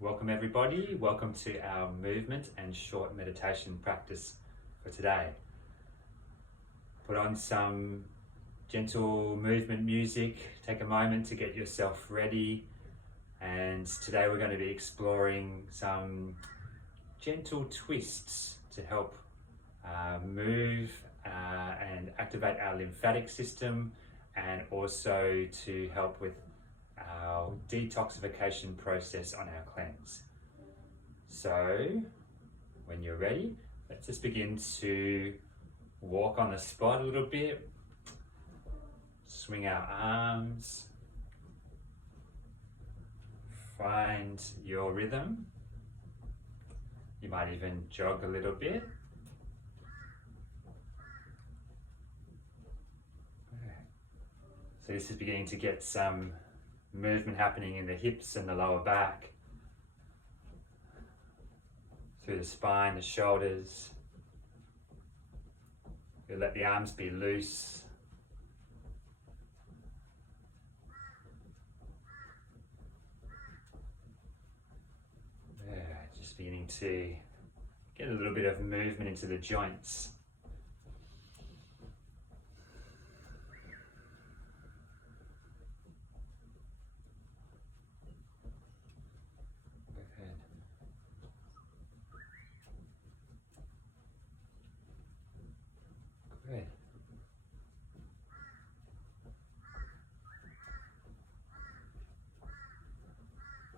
Welcome everybody, welcome to our movement and short meditation practice for today. Put on some gentle movement music, take a moment to get yourself ready, and today we're going to be exploring some gentle twists to help move and activate our lymphatic system, and also to help with our detoxification process on our cleanse. So when you're ready, let's just begin to walk on the spot a little bit, swing our arms, find your rhythm. You might even jog a little bit. So this is beginning to get some movement happening in the hips and the lower back, through the spine, the shoulders. You'll let the arms be loose. Just beginning to get a little bit of movement into the joints. Good.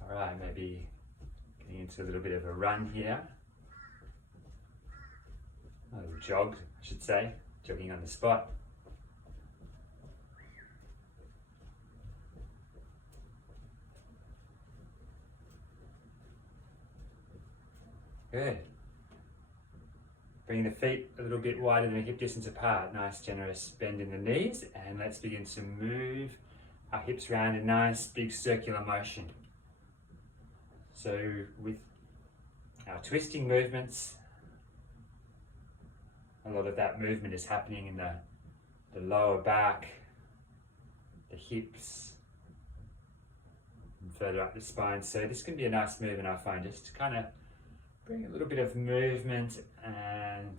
All right, maybe getting into a little bit of a run here. A little jog, I should say, jogging on the spot. Good. Bring the feet a little bit wider than a hip distance apart. Nice generous bend in the knees, and let's begin to move our hips around in nice big circular motion. So with our twisting movements, a lot of that movement is happening in the lower back, the hips, and further up the spine. So this can be a nice movement, I find, just to kind of bring a little bit of movement and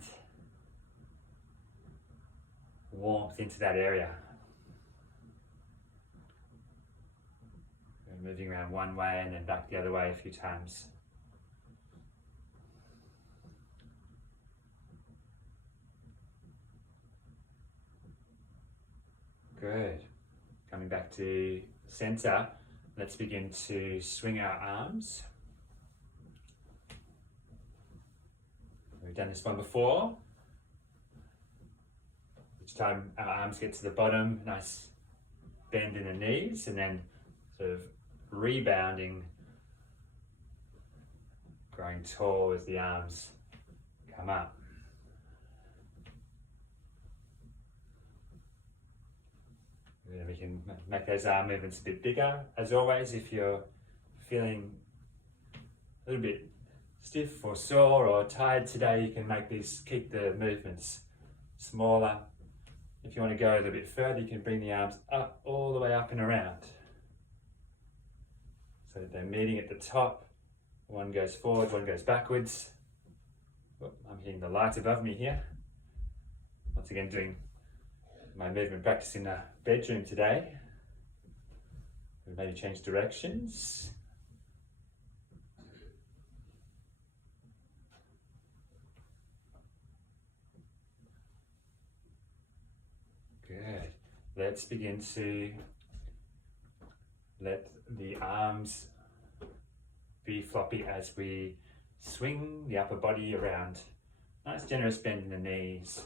warmth into that area. We're moving around one way and then back the other way a few times. Good. Coming back to center, let's begin to swing our arms. We've done this one before. Each time our arms get to the bottom, nice bend in the knees, and then sort of rebounding, growing tall as the arms come up. And then we can make those arm movements a bit bigger. As always, if you're feeling a little bit stiff or sore or tired today, you can keep the movements smaller. If you want to go a little bit further, you can bring the arms up, all the way up and around, so that they're meeting at the top. One goes forward, one goes backwards. I'm hitting the light above me here. Once again, doing my movement practice in the bedroom today. We maybe change directions. Good. Let's begin to let the arms be floppy as we swing the upper body around. Nice generous bend in the knees.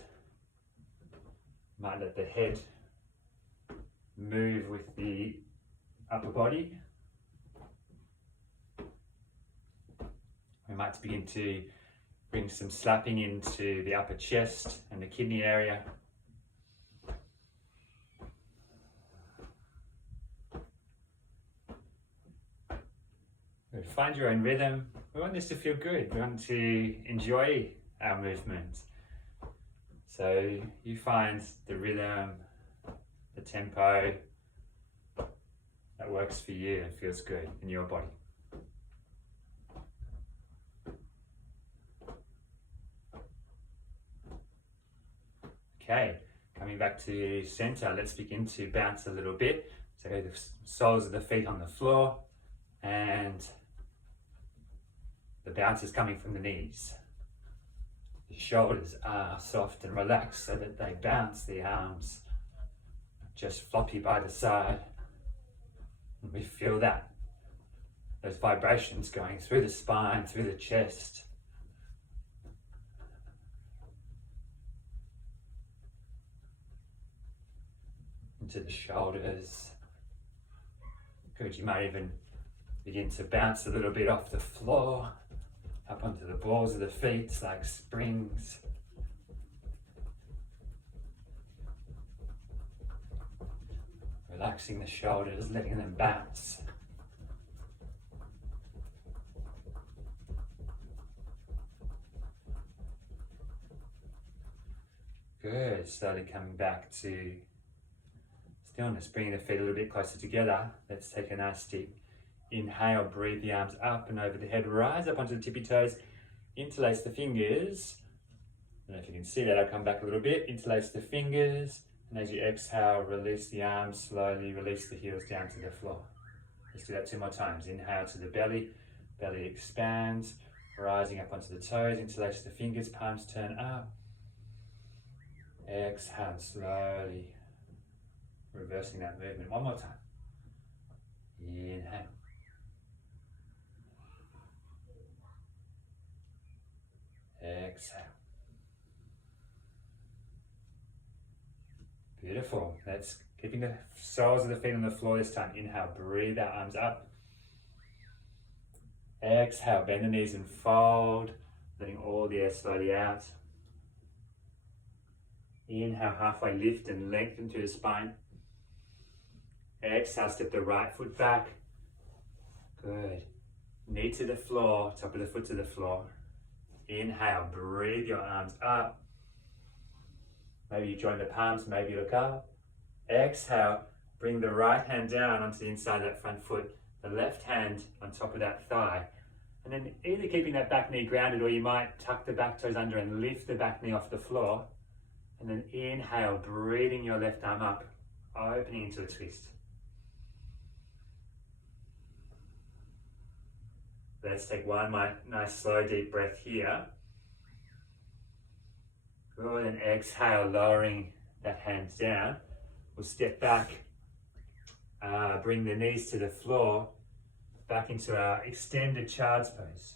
Might let the head move with the upper body. We might begin to bring some slapping into the upper chest and the kidney area. Find your own rhythm. We want this to feel good. We want to enjoy our movement. So you find the rhythm, the tempo that works for you and feels good in your body. Okay, coming back to center, let's begin to bounce a little bit. So the soles of the feet on the floor and the bounce is coming from the knees. The shoulders are soft and relaxed so that they bounce, the arms just floppy by the side. And we feel that, those vibrations going through the spine, through the chest. Into the shoulders. Good, you might even begin to bounce a little bit off the floor, up onto the balls of the feet like springs. Relaxing the shoulders, letting them bounce. Good, slowly coming back to stillness, bringing the feet a little bit closer together. Let's take a nice deep inhale, breathe the arms up and over the head, rise up onto the tippy toes, interlace the fingers. I don't know if you can see that, I'll come back a little bit, interlace the fingers, and as you exhale, release the arms, slowly release the heels down to the floor. Let's do that 2 more times. Inhale to the belly, belly expands, rising up onto the toes, interlace the fingers, palms turn up. Exhale, slowly reversing that movement. 1 more time. Inhale. Exhale. Beautiful. Let's keeping the soles of the feet on the floor this time. Inhale, breathe out, arms up. Exhale, bend the knees and fold, letting all the air slowly out. Inhale, halfway lift and lengthen through the spine. Exhale, step the right foot back. Good. Knee to the floor, top of the foot to the floor. Inhale, breathe your arms up. Maybe you join the palms, maybe look up. Exhale, bring the right hand down onto the inside of that front foot, the left hand on top of that thigh. And then either keeping that back knee grounded, or you might tuck the back toes under and lift the back knee off the floor. And then inhale, breathing your left arm up, opening into a twist. Let's take one nice slow deep breath here. Good, and exhale, lowering that hand down. We'll step back, bring the knees to the floor, back into our extended child's pose.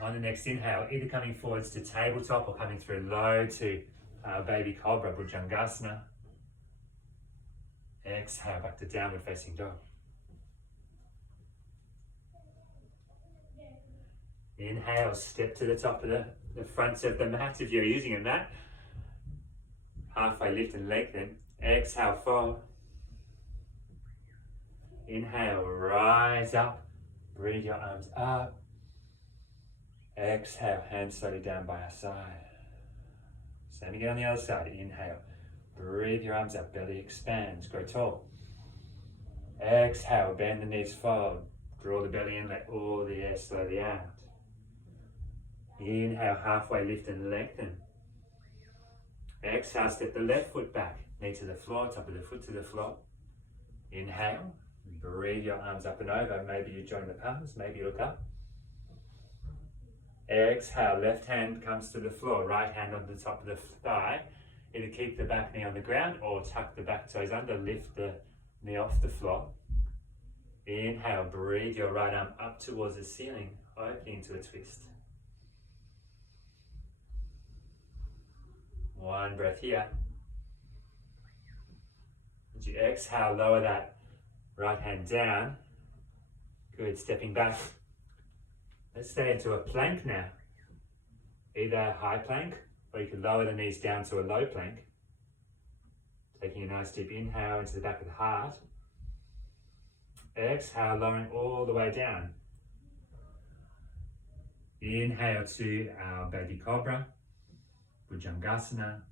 On the next inhale, either coming forwards to tabletop or coming through low to baby cobra, Bhujangasana. Exhale, back to downward facing dog. Inhale, step to the top of the front of the mat if you're using a mat. Halfway lift and lengthen. Exhale, fold. Inhale, rise up. Breathe your arms up. Exhale, hands slowly down by our side. Same again on the other side. Inhale, breathe your arms up, belly expands, grow tall. Exhale, bend the knees, fold. Draw the belly in, let all the air slowly out. Inhale, halfway lift and lengthen. Exhale, step the left foot back, knee to the floor, top of the foot to the floor. Inhale, breathe your arms up and over. Maybe you join the palms, maybe you look up. Exhale, left hand comes to the floor, right hand on the top of the thigh. Either keep the back knee on the ground or tuck the back toes under, lift the knee off the floor. Inhale, breathe your right arm up towards the ceiling, opening into a twist. One breath here. As you exhale, lower that right hand down. Good, stepping back. Let's stay into a plank now. Either a high plank, or you can lower the knees down to a low plank. Taking a nice deep inhale into the back of the heart. Exhale, lowering all the way down. Inhale to our baby cobra, Bhujangasana.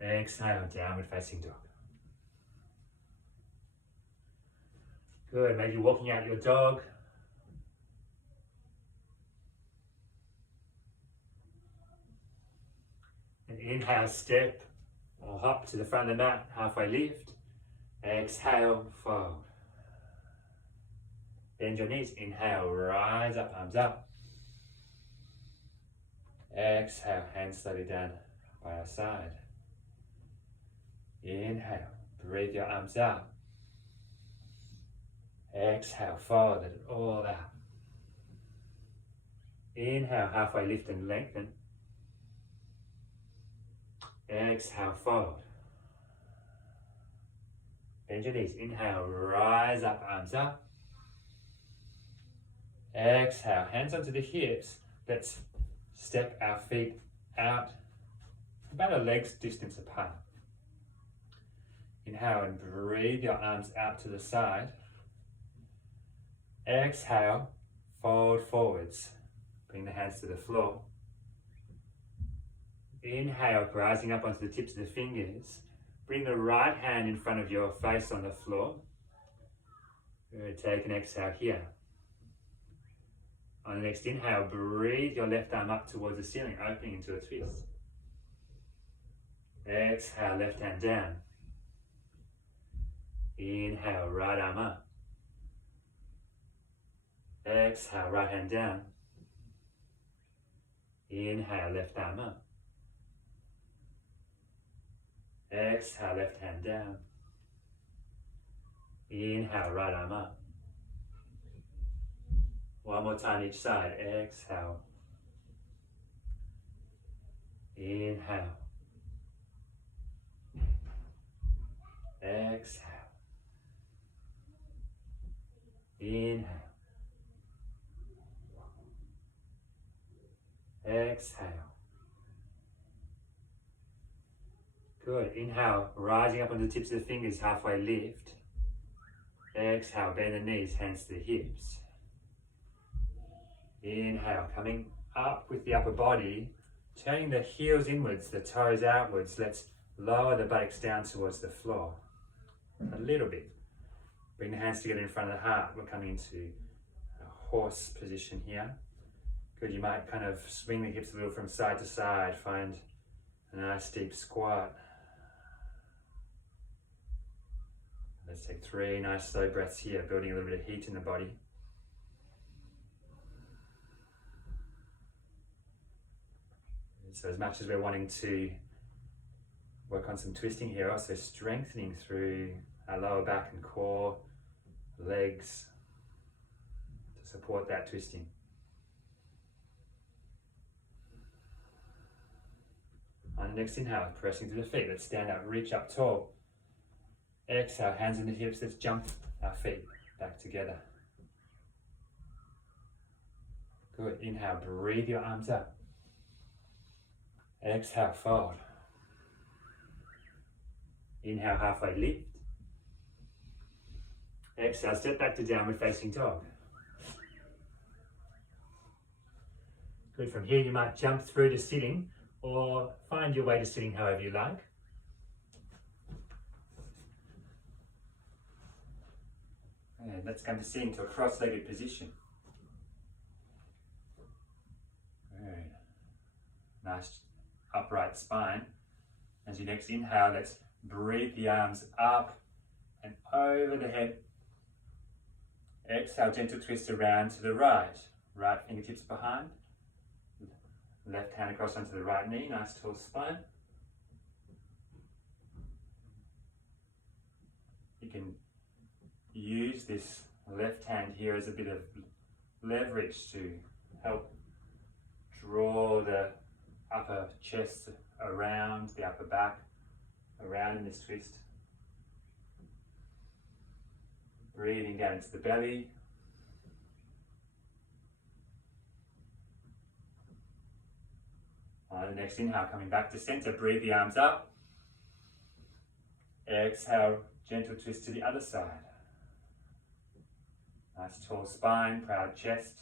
Exhale, downward facing dog. Good, maybe walking out your dog. Inhale, step or hop to the front of the mat, halfway lift. Exhale, fold. Bend your knees. Inhale, rise up, arms up. Exhale, hands slowly down by our side. Inhale, breathe your arms out. Exhale, fold it all out. Inhale, halfway lift and lengthen. Exhale, fold. Bend your knees. Inhale, rise up, arms up. Exhale, hands onto the hips. Let's step our feet out about a leg's distance apart. Inhale and breathe your arms out to the side. Exhale, fold forwards. Bring the hands to the floor. Inhale, rising up onto the tips of the fingers. Bring the right hand in front of your face on the floor. Take an exhale here. On the next inhale, breathe your left arm up towards the ceiling, opening into a twist. Exhale, left hand down. Inhale, right arm up. Exhale, right hand down. Inhale, left arm up. Exhale, left hand down. Inhale, right arm up. One more time each side. Exhale. Inhale. Exhale. Inhale. Exhale. Good. Inhale, rising up on the tips of the fingers, halfway lift. Exhale, bend the knees, hands to the hips. Inhale, coming up with the upper body, turning the heels inwards, the toes outwards. Let's lower the buttocks down towards the floor. A little bit. Bring the hands together in front of the heart. We're coming into a horse position here. Good, you might kind of swing the hips a little from side to side. Find a nice deep squat. Let's take 3 nice slow breaths here, building a little bit of heat in the body. So as much as we're wanting to work on some twisting here, also strengthening through our lower back and core, legs, to support that twisting. On the next inhale, pressing through the feet, let's stand up, reach up tall. Exhale, hands in the hips, let's jump our feet back together. Good, inhale, breathe your arms up. Exhale, fold. Inhale, halfway lift. Exhale, step back to downward facing dog. Good, from here you might jump through to sitting or find your way to sitting however you like. And let's come to sitting to a cross-legged position. Good. Nice upright spine. As you next inhale, let's breathe the arms up and over the head. Exhale, gentle twist around to the right. Right fingertips behind. Left hand across onto the right knee, nice tall spine. You can use this left hand here as a bit of leverage to help draw the upper chest around, the upper back around in this twist. Breathing down into the belly. On the next inhale, coming back to center, breathe the arms up. Exhale, gentle twist to the other side. Nice tall spine, proud chest.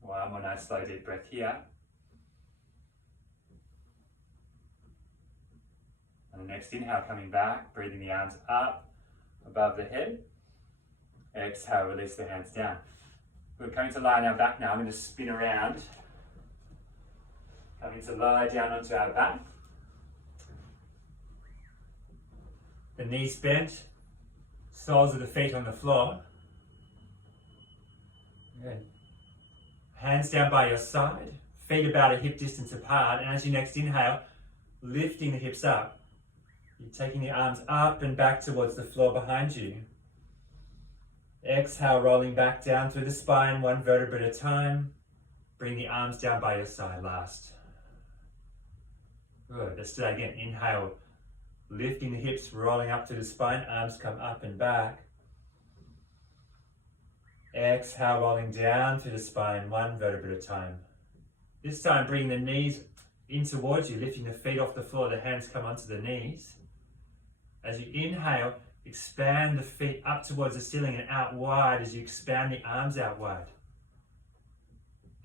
One more nice slow deep breath here. On the next inhale, coming back, breathing the arms up above the head. Exhale, release the hands down. We're coming to lie on our back now. I'm going to spin around. Coming to lie down onto our back. The knees bent, soles of the feet on the floor. Good. Hands down by your side, feet about a hip distance apart, and as you next inhale, lifting the hips up. You're taking the arms up and back towards the floor behind you. Exhale, rolling back down through the spine, one vertebra at a time. Bring the arms down by your side last. Good, let's do that again. Inhale, lifting the hips, rolling up through the spine, arms come up and back. Exhale, rolling down through the spine, one vertebra at a time. This time, bring the knees in towards you, lifting the feet off the floor, the hands come onto the knees. As you inhale, expand the feet up towards the ceiling and out wide as you expand the arms out wide.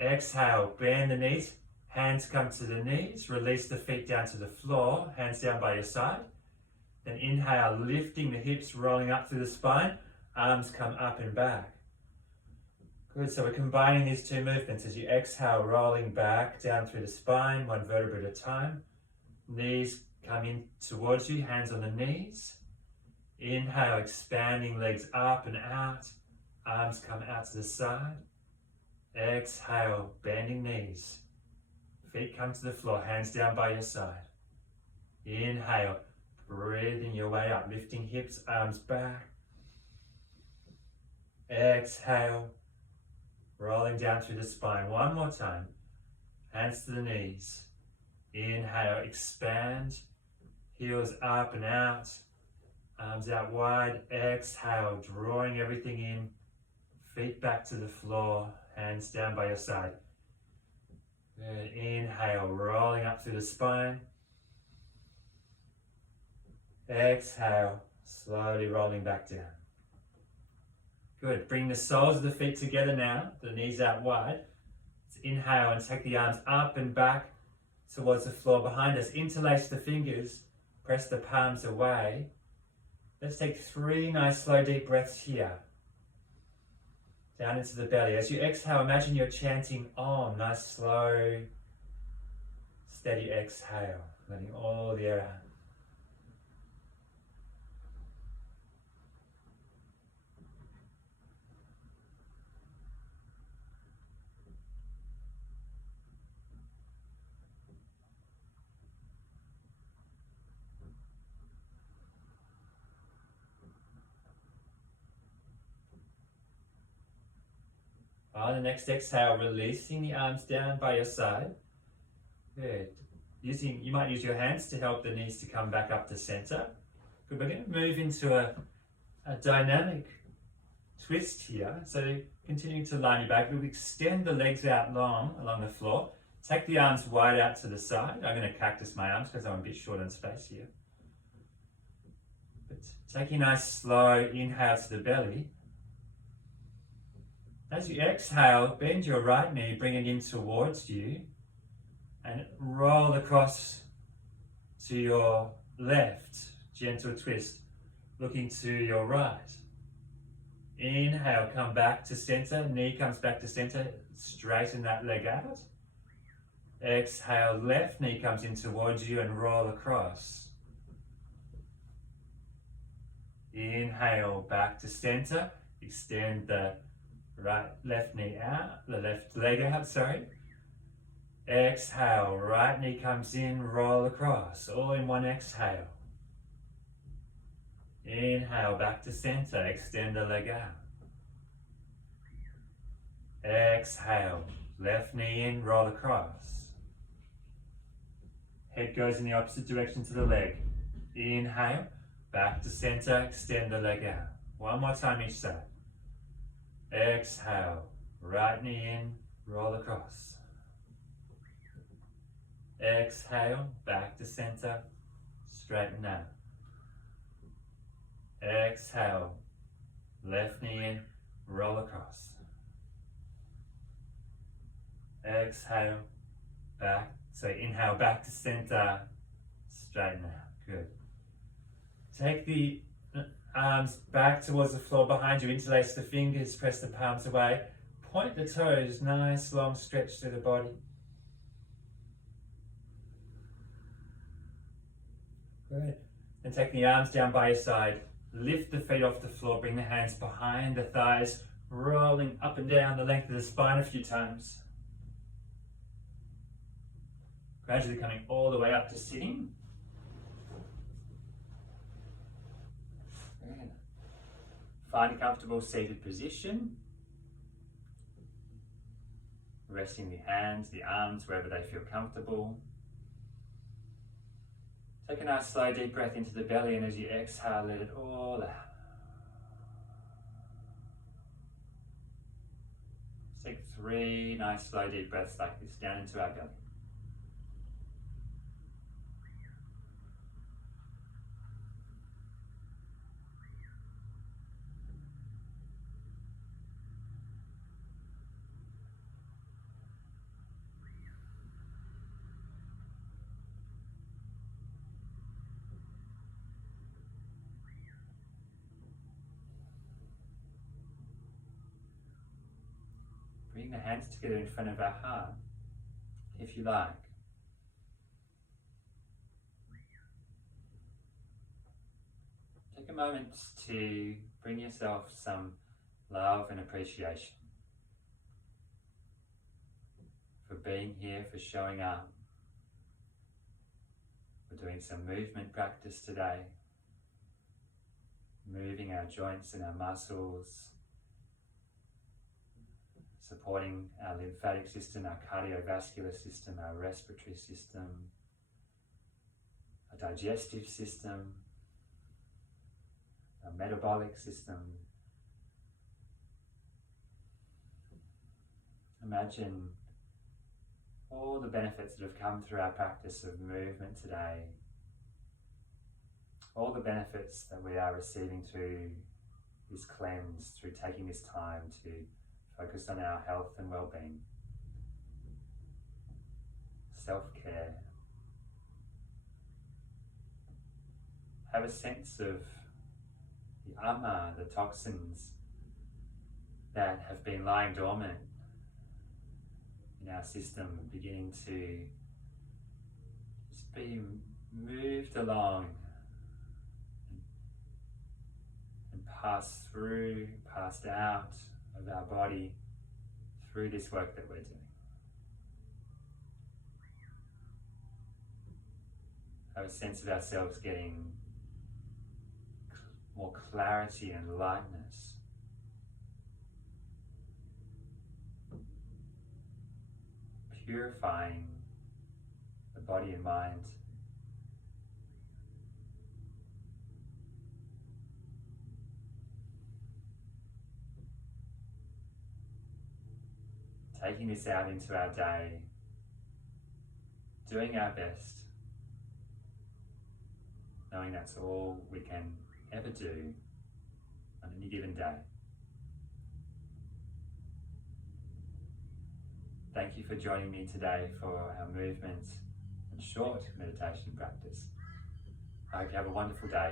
Exhale, bend the knees, hands come to the knees, release the feet down to the floor, hands down by your side. Then inhale, lifting the hips, rolling up through the spine, arms come up and back. Good, so we're combining these two movements as you exhale, rolling back down through the spine, one vertebra at a time. Knees come in towards you, hands on the knees. Inhale, expanding legs up and out, arms come out to the side. Exhale, bending knees. Feet come to the floor, hands down by your side. Inhale, breathing your way up, lifting hips, arms back. Exhale, rolling down through the spine. One more time. Hands to the knees. Inhale, expand. Heels up and out. Arms out wide. Exhale, drawing everything in. Feet back to the floor. Hands down by your side. Good. Inhale, rolling up through the spine. Exhale, slowly rolling back down. Good. Bring the soles of the feet together now, the knees out wide. Let's inhale and take the arms up and back towards the floor behind us. Interlace the fingers, press the palms away. Let's take 3 nice slow deep breaths here. Down into the belly. As you exhale, imagine you're chanting Om. Nice slow, steady exhale, letting all the air out. On the next exhale, releasing the arms down by your side. Good. You might use your hands to help the knees to come back up to center. Good. We're going to move into a dynamic twist here. So continuing to line your back, we'll extend the legs out long along the floor. Take the arms wide out to the side. I'm going to cactus my arms because I'm a bit short on space here. But taking a nice slow inhale to the belly. As you exhale, bend your right knee, bring it in towards you, and roll across to your left. Gentle twist, looking to your right. Inhale, come back to center, knee comes back to center, straighten that leg out. Exhale, left knee comes in towards you and roll across. Inhale, back to center, extend the left knee out, the left leg out, sorry. Exhale, right knee comes in, roll across, all in one exhale. Inhale, back to center, extend the leg out. Exhale, left knee in, roll across. Head goes in the opposite direction to the leg. Inhale, back to center, extend the leg out. One more time each side. Exhale, right knee in, roll across. Exhale, back to center, straighten out. Exhale, left knee in, roll across. Exhale, back, so inhale, back to center, straighten out, good. Take the Arms back towards the floor behind you, interlace the fingers, press the palms away. Point the toes, nice long stretch through the body. Good. Then take the arms down by your side. Lift the feet off the floor, bring the hands behind the thighs, rolling up and down the length of the spine a few times. Gradually coming all the way up to sitting. Good. Find a comfortable seated position. Resting the hands, the arms, wherever they feel comfortable. Take a nice slow deep breath into the belly, and as you exhale, let it all out. Take 3 nice slow deep breaths like this down into our belly. Bring the hands together in front of our heart, if you like. Take a moment to bring yourself some love and appreciation for being here, for showing up. We're doing some movement practice today, moving our joints and our muscles, supporting our lymphatic system, our cardiovascular system, our respiratory system, our digestive system, our metabolic system. Imagine all the benefits that have come through our practice of movement today, all the benefits that we are receiving through this cleanse, through taking this time to focus on our health and well-being, self-care. Have a sense of the ama, the toxins that have been lying dormant in our system, beginning to just be moved along and passed out of our body through this work that we're doing. Have a sense of ourselves getting more clarity and lightness. Purifying the body and mind. Taking this out into our day, doing our best, knowing that's all we can ever do on any given day. Thank you for joining me today for our movement and short meditation practice. I hope you have a wonderful day.